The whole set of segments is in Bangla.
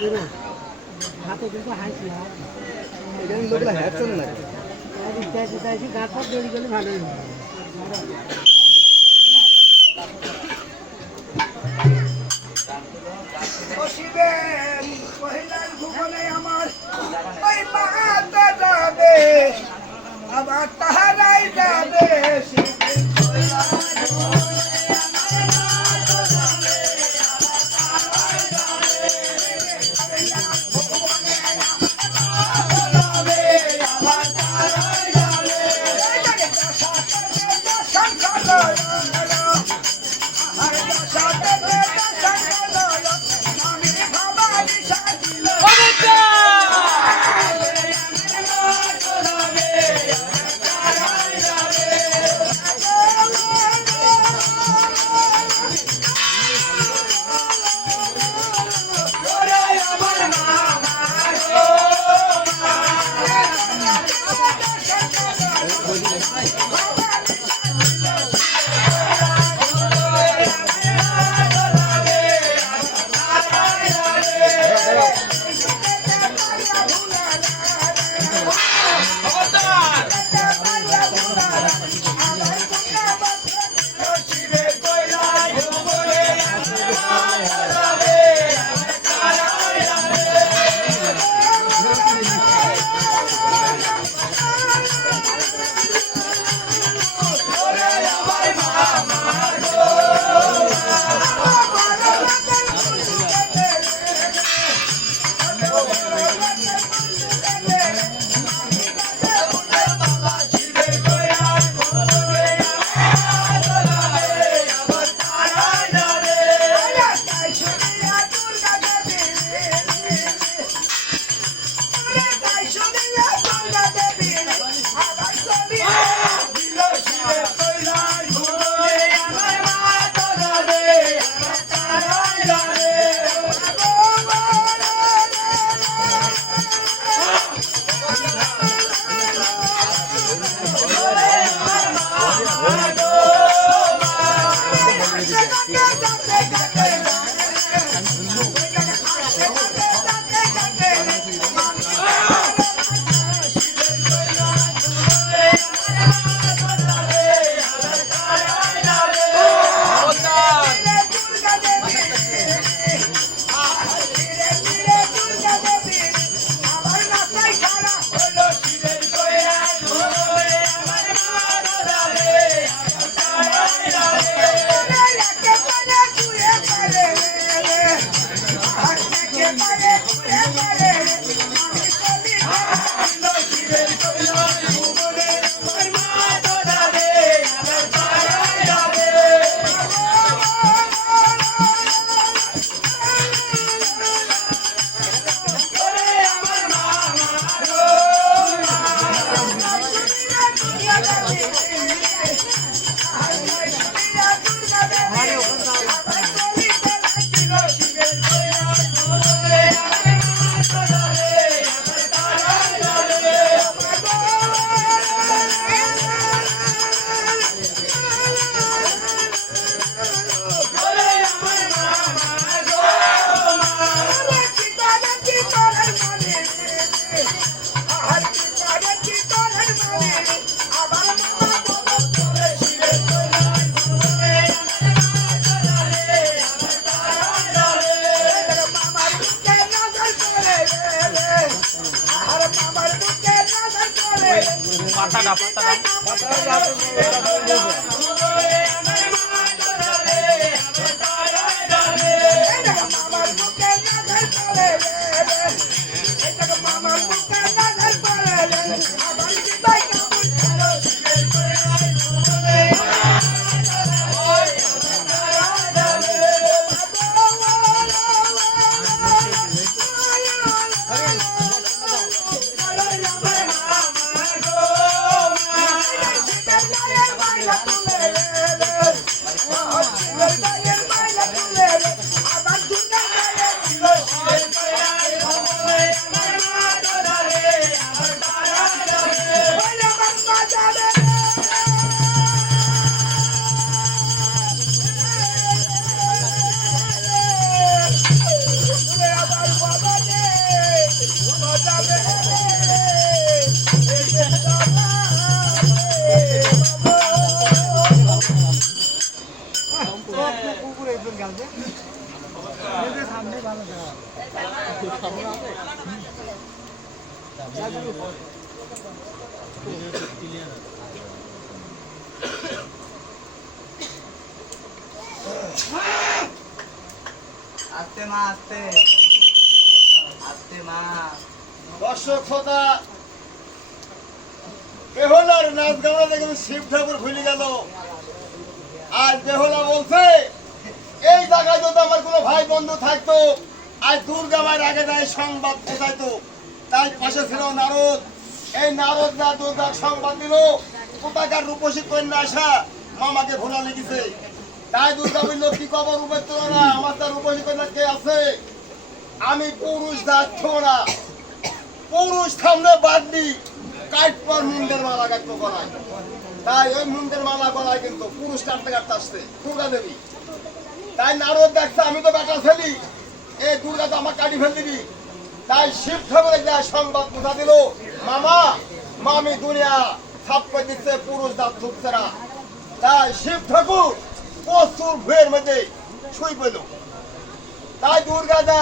হাতে কিন্তু হাসি এখানে লোকরা হ্যাপশন না গাছ তৈরি করলে ভালো আমার ওই মা যাবে আবার তাহারাই যাবে সামনে ভালো আস্তে মা আস্তে আস্তে মা। দর্শক শ্রোতা, বেহুলার নাচ গাওয়া দেখুন শিব ঠাকুর ভুলে গেল। আর বেহুলা বলছে এই জায়গায় যদি আমার কোনো ভাই বন্ধু থাকতো আজ দুর্গা মায়ের আগে যায় সংবাদ পৌঁছাইতো। তাই পাশে ছিল নারদ। এই নারদ না দুর্গার সংবাদ দিল কোথাকার রূপসী কন্যা আসা মামাকে ভোলা লেগেছে। তাই দুর্গা বলল কি খবর রূপের তুলনা, আমার তার রূপসী কন্যা কে আছে? আমি পুরুষ যাচ্ছ না, পুরুষ সামনে বাদবি কাটপর মুন্ডের মালা কাটবো গলায়। তাই ওই মুন্ডের মালা গলায় কিন্তু পুরুষ কাটতে কাটতে আসছে দুর্গা দেবী। তাই নারদ দেখছে আমি তো বেটা ছেলি, এই দুর্গা তো আমার কাটি ফেল দিবি। তাই শিব ঠাকুরের যা সংবাদ পৌঁছা দিল মামা মামি দুনিয়া ছাপ্পা দিচ্ছে পুরুষ দাঁত ঢুকছে না। তাই শিব ঠাকুর প্রচুর ভুয়ের মধ্যে শুই পেল। তাই দুর্গা যা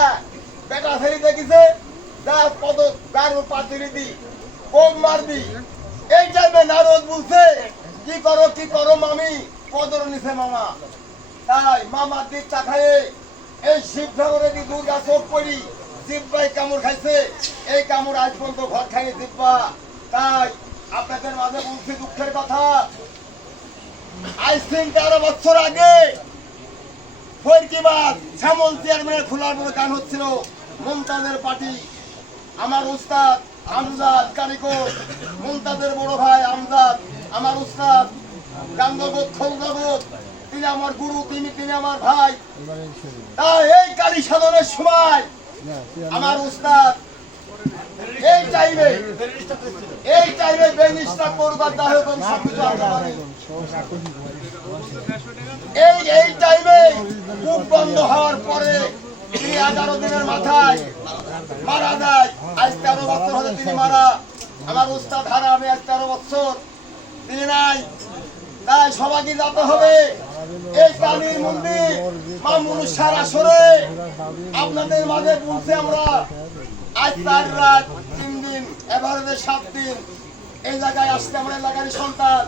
বেটা ছেলি দেখিছে যা পদ গার পাতিরি দি বোম মারবি। এই টাইমে নারদ বলছে কি করো মামি পদর নিছে মামা। তাই মামার দিক তাকায়ে এই শিব ঠাকুরের দি দুর্গা চোখ পড়ি জিব্বাই কামড় খাইছে। এই কামড় আজ পর্যন্ত ঘর খাইয়ে জিব্বা। তাই আপনাদের মাঝে বলছি দুঃখের কথা, আজ 13 বছর আগে ফরিদবাদ শ্যামল চেয়ারম্যানের খোলার মতো গান হচ্ছিল মুমতাজের পার্টি। আমার উস্তাদ আমজাদ কারিগর, মুমতাজের বড় ভাই আমজাদ আমার উস্তাদ, গান্ধবত খোলজগৎ তিনি আমার গুরু, তিনি আমার ভাই। তাই এই কালী সাধনের সময় আমার উস্তাদ এই টাইমে বেনিশটা করবার দাহে কোন সবকিছু এই টাইমে বুক বন্ধ হওয়ার পরে তিনি 11 দিনের মাথায় মারা যায়। আজ 13 বছর হলে তিনি মারা। আমার উস্তাদ হারা আমি আজ 13 বছর তিনি নাই। তাই সবাইকে যেতে হবে এই কালীর মন্দির মা মনুষ্যার আসরে। আপনাদের মাঝে বলছি আমরা আজ 4 রাত 3 দিন এভারেজে 7 দিন এই জায়গায় আসতে আমরা এলাকারই সন্তান,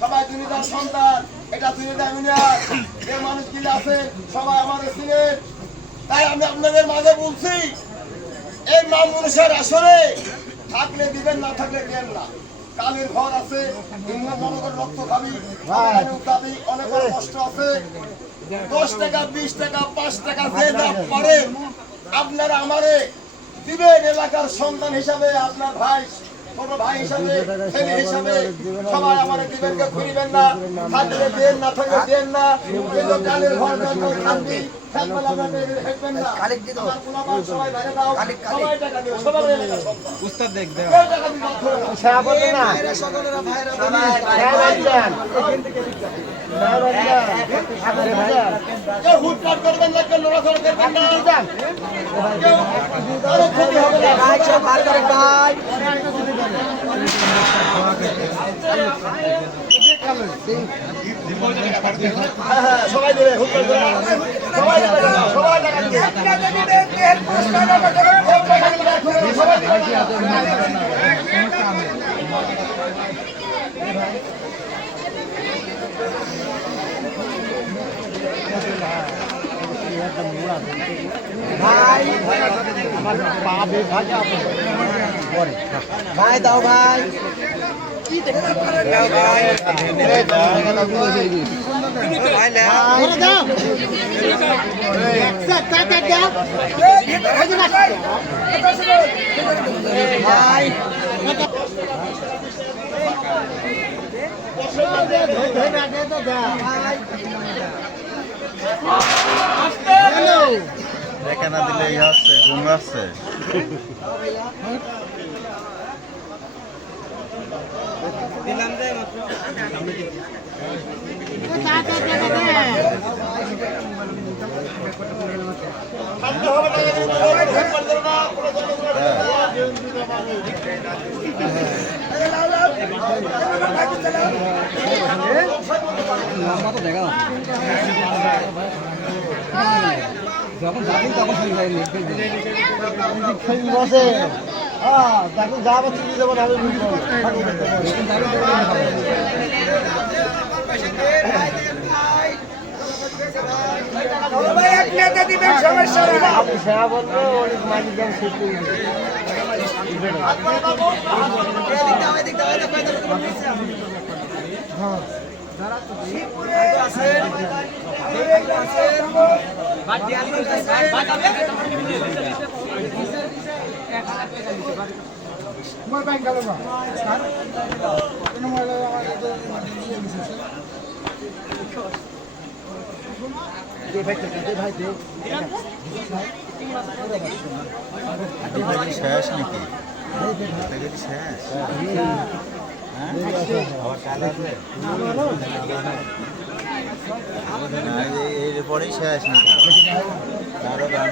সবাই দুনিয়ার সন্তান। এটা দুনিয়া ইউনিয়ন যে মানুষগুলি আছে সবাই আমাদের চিনেন। তাই আমি আপনাদের মাঝে বলছি এই মা মনুষ্যার আসরে থাকলে দিবেন, না থাকলে দেন না। কালের ঘর আছে, মনে করে রক্ত খাবি অনেক কষ্ট আছে। 10 টাকা 20 টাকা 5 টাকা যে যা পারে আপনারা আমারে দিবেন। এলাকার সন্তান হিসাবে আপনার ভাই ছোট ভাই হিসাবে ছেলে হিসাবে সবাই আমার দিবেন, কে ঘুরিবেন না। থাকলে দেন, না থাকলে দেন না। কিন্তু কালের ঘর থাকবি উস্তাদ দেখ দেখ হুটপাট করবেন না, কেউ লড়াচড়া করবেন না, কেউ কারো ক্ষতি হবে না। সবাই দেবে, হুটপাট করবেন না। সবাই দেবে, সবাই টাকা দিবে। সবাই দিবে। ভাই আমার পা বেভাজা পরে ভাই দাও ভাই দাও ভাই দেখা না দিলে ইয়ে আসছে ঘুম আসছে লম্বা তো দেখা যখন যাবেন তখন বসে হ্যাঁ দেখুন যা আবার চিনি দেবেন আমি বুঝবো আপনি সেবা বলবো অনেক মালিক দাম শেষ করে হ্যাঁ শেষ নাকি শেষ এরপরেই শেষ নাকি আরো গান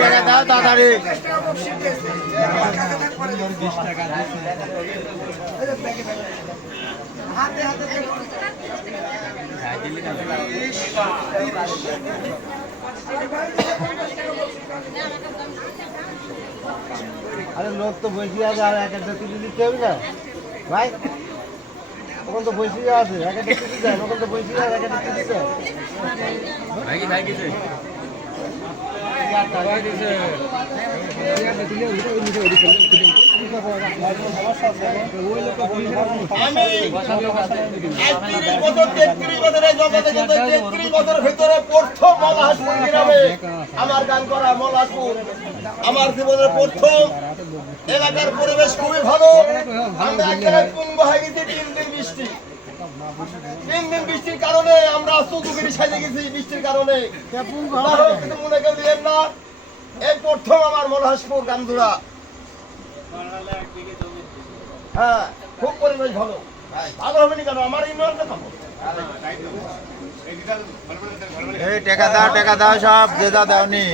টাকা দাও তাড়াতাড়ি আরে লোক তো বসে আছে আর এক একটা তুলে দিতে হবে না ভাই ওখান তো বসে আছে এক একটা তুলে দেয় ওখান তো বসে আছে এক একটা তুলে দেয় আমি ৩৩ বছর ৩৩ বছরের জগতে কিন্তু ৩৩ বছরের ভিতরে প্রথম মলাহাসপুর গ্রামে আমার গান করা মলাহাসপুর আমার জীবনের প্রথম এলাকার পরিবেশ খুবই ভালো আমরা একেবারে পুঙ্গ হয়ে গেছি 3 দিন বৃষ্টি 3 দিন বৃষ্টির কারণে আমরা চতুর্গিরি সাজে গেছি বৃষ্টির কারণে কিন্তু মনে কেউ দিলেন না এই প্রথম আমার মলাহাসপুর গান্ধুরা হ্যাঁ খুব পরিবেশ ভালো ভালো হবে না কেন আমার ইউনিয়নটা খাবো এই টাকা দাও সব যে যা দাওনি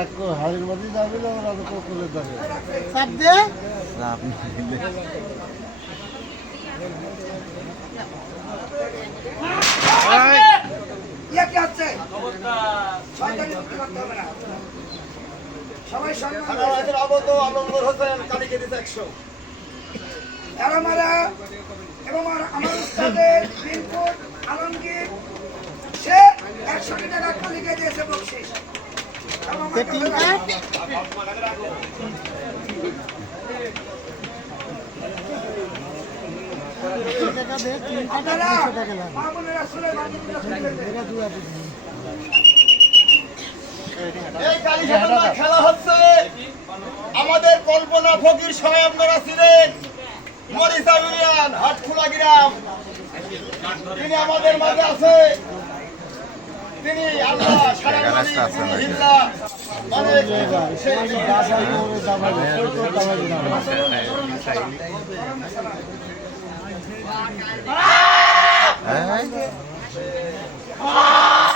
এক হাড়ির মধ্যে যাবে না ওরা তো কোকুলে যাবে আপনি আনন্দ হোসেন কালীগিরি 100 এবং আমার উস্তাদের বিনপুর আলমগীর সে 100 টাকা কালিকে দিয়েছে বকশিশ এই কালী খেলা খেলা হচ্ছে আমাদের কল্পনা ফকির স্বয়ংবরা ছিলেন মরিচা ইউনিয়ন হাটখোলা গ্রাম তিনি আমাদের মাঝে আছে তিনি আল্লাহ সারা হিল্লা অনেক হ্যাঁ